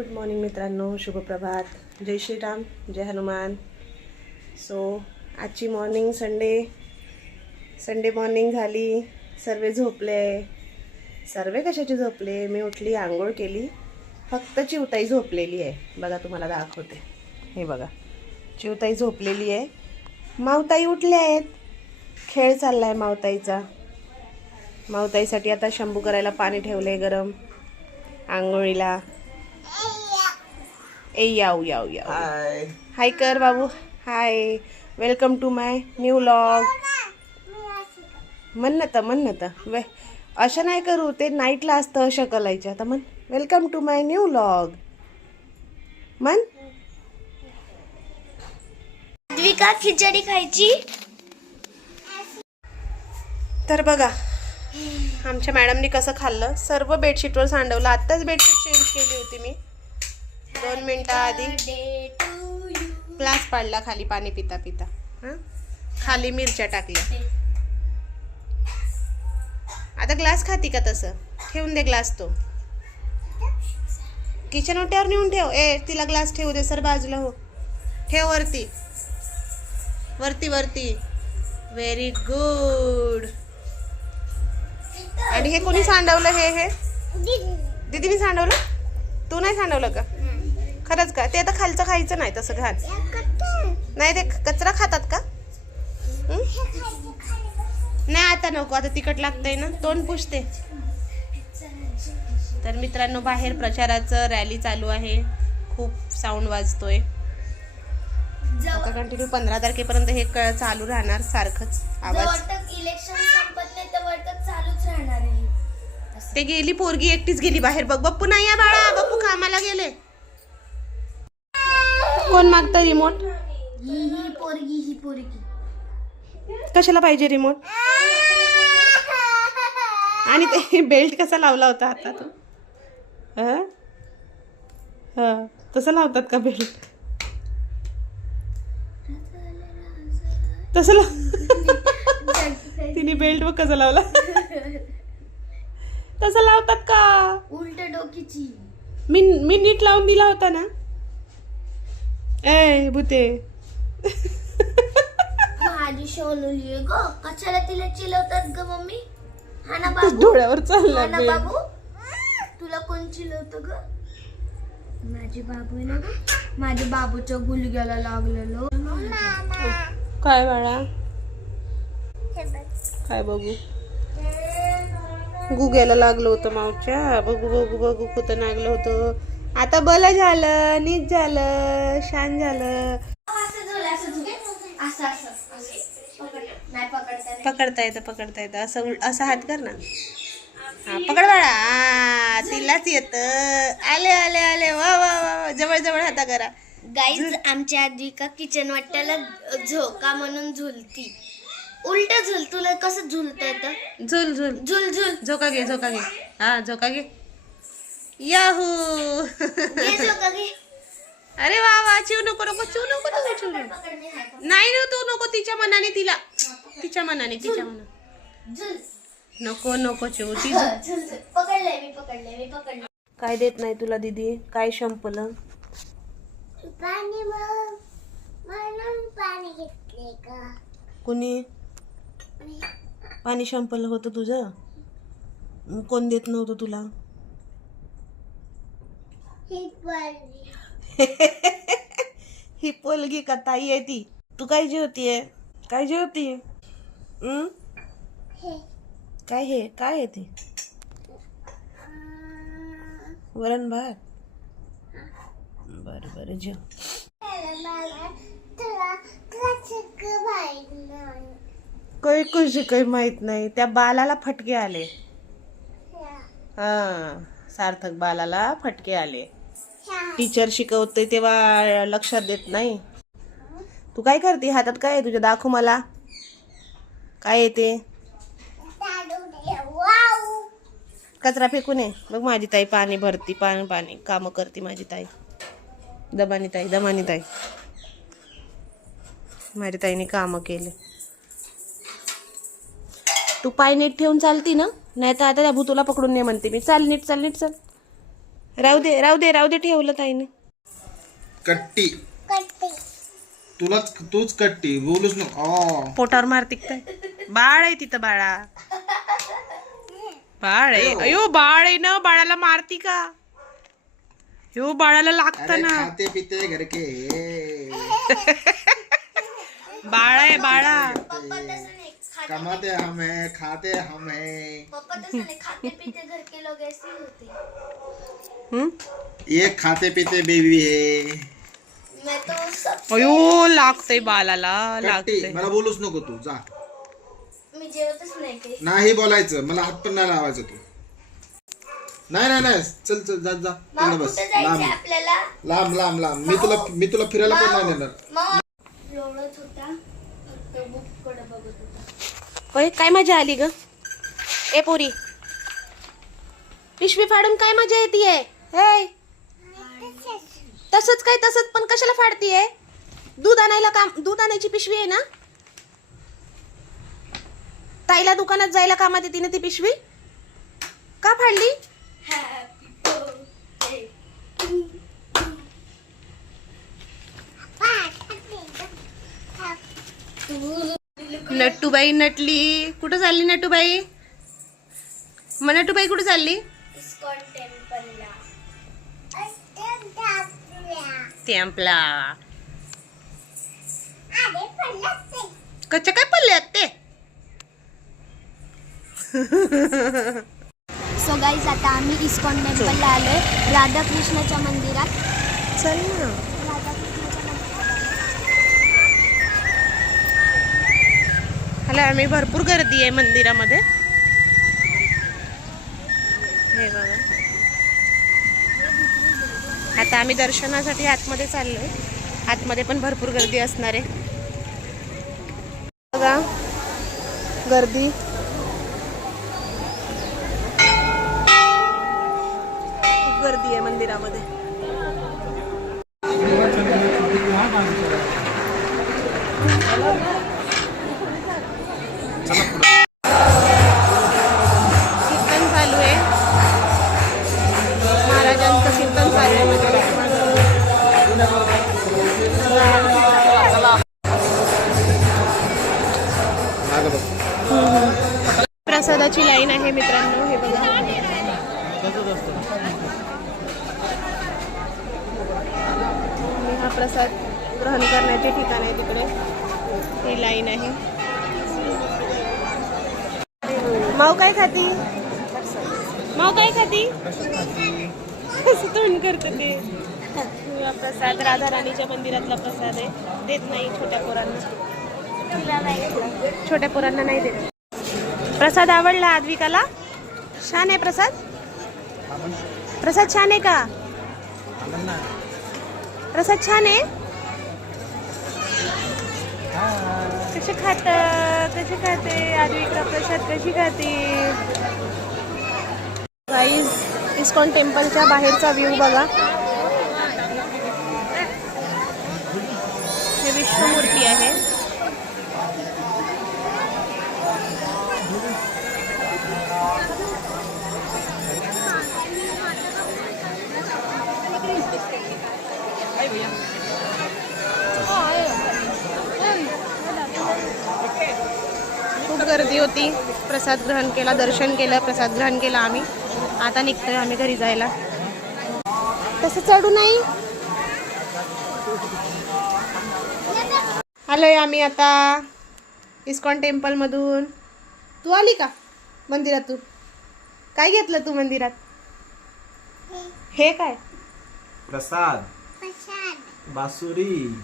Good morning मित्रांनो, शुभप्रभात. जय श्रीराम, जय Hanuman. So आजची morning Sunday morning झाली. सर्व झोपले. सर्व कशाची झोपले? मी उठली, आंघोळ केली. फक्त चिवताई झोपलेली आहे. बघा तुम्हाला दाखवते. हे बघा, चिवताई झोपलेली आहे. मावताई उठल्या आहेत. खेळ चाललाय मावताईचा. मावताईसाठी आता शंभू करायला पाणी ठेवले गरम आंघोळीला. ए याऊ याऊ याऊ. हाय कर बाबू. Hi, welcome to my new vlog. म्हण वे असं नाही करू, ते नाईटला असतं अशा कलायच्या. आता म्हण welcome to my new vlog. म्हण. द्विका खिचडी खायची. तर बघा आमच्या मॅडमनी कसं खाल्लं. सर्व बेडशीटवर सांडवलं. आत्ताच बेडशीट चेंज केली होती मी 2 मिनिटं आधी. ग्लास पाडला खाली पाणी पिता पिता. हां, खाली मिरच्या टाकल्या. आता ग्लास खाती का? तसं ठेवून दे ग्लास. तो किचन ओट्यावर नेऊन ठेव. ए तिला ग्लास ठेवू दे. सर बाजूला हो. ठेव वरती वरती वरती. Very good. आणि हे कोणी सांडवलं? हे दीदीने सांडवलं. तू नाही सांडवलं का? खरंच का? ते आता खालचं खायचं नाही. तसं घाल नाही. ते कचरा खातात का? नाही आता नको. आता तिखट लागतंय ना. तोंड पुसते. तर मित्रांनो, बाहेर प्रचाराचं रॅली चालू आहे. खूप साऊंड वाजतोय. आता कंटिन्यू 15 तारखेपर्यंत हे चालू राहणार सारखंच आवाज. इलेक्शन संपत नाही तर वर्तक चालूच राहणार आहे. ते गेली पोरगी, एकटीच गेली बाहेर. बघ बप्पू नाही आहे बाळा. बप्पू कामाला गेले. कोण मागतं रिमोट? ही पोरगी कशाला पाहिजे रिमोट? आणि ते बेल्ट कसा लावला होता आता तू? तसं लावतात का बेल्ट? तसं तिने बेल्ट बघ कसा लावला. तसं लावतात का? उलट डोकीची. मी नीट लावून दिला होता ना. ए भूते. माझी सोनुली ग. कशाला तिला चिलवतात ग मम्मी? हा ना बाबू. डोळ्यावर चालला हा ना बाबू. तुला कोण चिलवतं ग? माझे बाबू आहे ना ग. माझ्या बाबूच्या गुलग्याला लागलेलो. काय बाळा? काय बघू? गुग्याला लागलं होतं मावच्या. बघू बघू बघू कुठं लागलं होतं. आता बल झालं, नीट झालं, शान झालं. पकडता येतं असं. असं हात कर ना. हा पकड बाळा. तिलाच येत. आले आले आले. वा वा वा. जवळ जवळ हाता करा. गाईज, आमच्या आजी का किचन वाट्याला झोका म्हणून झुलती. उलट झुल. तुला कसं झुलता येतं? झुल झुल झुल झुल. झोका घे. हा झोका घे. याहू. घे झोका घे. अरे वा वा. चिव नको नको. चिव नको नको. चिव नाही ना. तू नको. तिच्या मनाने तिला. तिच्या मनाने. झुल. नको नको चिव. ती झुल. पकडलंय मी. पकडलंय. काय देत नाही तुला दीदी? काय संपलं? पाणी म्हणून पाणी घेतले का? कुणी? पाणी संपलं होतं तुझं? कोण देत नव्हतं तुला? ही पोलगी का ताई आहे ती? तू काय जेवतीये? काय जेवतीये? काय हे? काय आहे ते? वरण भात. बरं बरं जेव. काही कशी काही माहित नाही. त्या बालाला फटके आले. हा, सार्थक बालाला फटके आले. टीचर शिकवते तेव्हा लक्षात देत नाही. तू काय करते? हातात काय आहे तुझ्या? दाखव मला. काय येते? कचरा फेकू नये. बघ माझी ताई पाणी भरती. पाणी काम करते माझी ताई. दमानी ताई. माझ्या ताईने काम केले. तू पाय नीट ठेवून चालती ना? नाही तर आता त्या भूतूला पकडून नाही म्हणते मी. चाल नीट. राहू दे राहू दे राहू दे ठेवलं ताईने. कट्टी तूच कट्टी बोलूच नको. पोटावर मारती काय? बाळ आहे तिथं बाळा. बाळ आहे. अयो बाळ आहे ना, बाळाला मारती का? यो बाळाला लागत ना. खाते पिते घर के बाळ आहे बाळा. पप्पा तसं नाही कमाते हम है खाते हम है. पप्पा तसं नाही खाते पीते घर के लोग ऐसे ही होते. ये खाते पीते बेबी है. मैं तो सब अयो लागतंय बाळाला कट्टी लागतंय. मला बोलूच नको तू जा. मी जेवतच नाही काही. नाही बोलायचं मला हात पण नाही लावायचं तू. नाही नाही नाही चल चल जा जा तिकडे मग बस. कुठे जायचंय लांब आपल्याला? लांब लांब लांब. मी तुला फिरायला पण नाही नेणार. मग लोळत होता फक्त बुककडे बघत होता. ओय काय मजा आली ग? ए पोरी पिशवी फाडून काय मजा येतीये? हे तसंच काय तसंच पण कशाला फाडतीये? दूध आणायची पिशवी आहे ना? ताईला दुकानात जायला कामात येते ना ती पिशवी? का फाडली? Happy birthday. नट्टूबाई नटली. कुठं चालली नट्टूबाई? मग नट्टूबाई कुठं चालली? इस्कॉन टेम्पलला. टेम्पला. कच्चे काय पडले ते? सो गाईज आता आम्ही इस्कॉन टेम्पलला आलोय, राधाकृष्णाच्या मंदिरात. चल ना. राधाकृष्णाच्या मंदिरात ह्याला आम्ही भरपूर गर्दी आहे मंदिरामध्ये. हे बघा आता आम्ही दर्शनासाठी आतमध्ये चाललोय. आतमध्ये पण भरपूर गर्दी असणार आहे. बघा गर्दी. खूप गर्दी आहे मंदिरामध्ये. कीर्तन चालू आहे. महाराजांचं कीर्तन चालू आहे मंदिरात. प्रसादाची लाईन आहे मित्रांनो. हे बघा हा प्रसाद ग्रहण करण्याचे ठिकाण आहे. तिकडे ही लाईन आहे. माऊ काय खाती? माऊ काय खाती? कसं तोंड करते ते. हा प्रसाद राधा राणीच्या मंदिरातला प्रसाद आहे. देत नाही छोट्या पोरांना. छोट्या पोरांना नाही देत. प्रसाद आवडला आद्विकाला? छान आहे प्रसाद. प्रसाद छान आहे का? प्रसाद छान आहे. कशी खाते आद्विका प्रसाद कशी खाते? गाईज इस्कॉन टेम्पलच्या बाहेरचा व्ह्यू बघा. हे विष्णुमूर्ती आहे. खूप गर्दी होती. प्रसाद ग्रहण केला, दर्शन केलं, प्रसाद ग्रहण केला आम्ही. आता निघतोय आम्ही घरी जायला. तसं चढू नाही. आलोय आम्ही आता इस्कॉन टेम्पल मधून. तू आली का मंदिरातून? काय घेतलं तू मंदिरात? हे काय? प्रसाद बासुरी.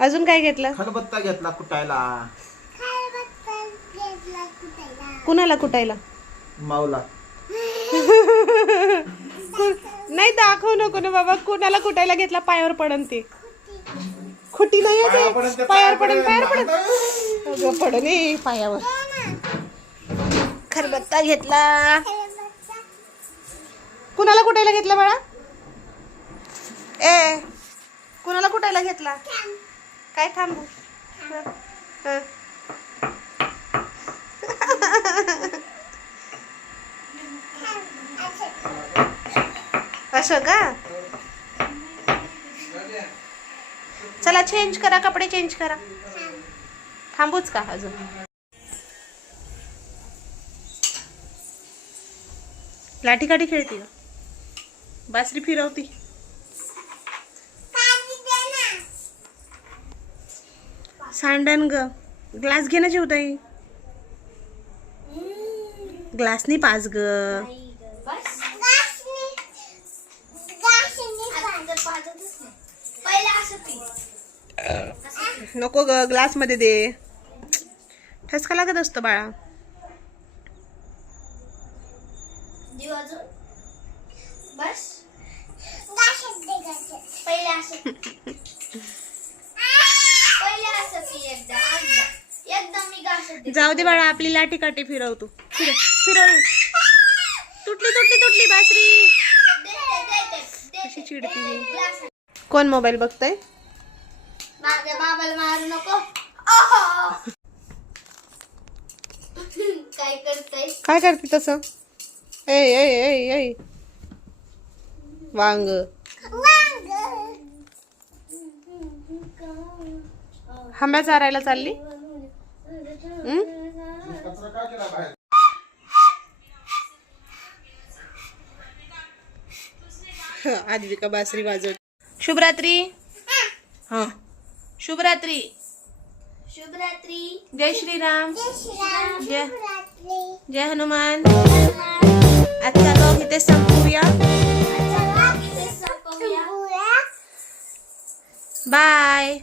अजून काय घेतलं? खलबत्ता घेतला कुटायला. कुणाला कुटायला? माऊला. नाही दाखवू नको ना बाबा. कुणाला कुटायला घेतला? पायावर पडन ते. खुटी नाही आहे ते. पायावर पडन पडन पायावर. खलबत्ता घेतला. कुणाला कुटायला घेतला बाळा? ए कुणाला कुटायला घेतला? काय थांबू? असं का? चला चेंज करा, कपडे चेंज करा. थांबूच का अजून? लाठी काठी खेळती का? बासरी फिरवती. सांडण ग. ग्लास घे ना जेवताई. ग्लासनी पाच ग. बस आता तर पाजतच नाही. पहिले असं पी. नको ग, ग्लास मध्ये दे. ठसका लागत असतो बाळा. देऊ अजून. बस पहिले असं पहिले असं पी. एकदा मी घासत दे. जाऊ दे बाळा, आपली लाठी काठी फिरव तू. फिरव. तुटली तुटली तुटली बासरी. कशी चिडती ही. ग्लास. कोण मोबाईल बघतय? माझ्या बाबाला मारू नको. आहा. काय करताय? काय करते तसं? ए ए ए ए वांग. आंब्या चारायला चालली. कचरा का केला बाहेर? आद्विका बासरी वाजवत. शुभरात्री. हा, शुभरात्री. शुभरात्री. जय श्रीराम. जय जय हनुमान. आजचा आजचा ब्लॉग इथे संपूया. इथे संपवूया. बाय.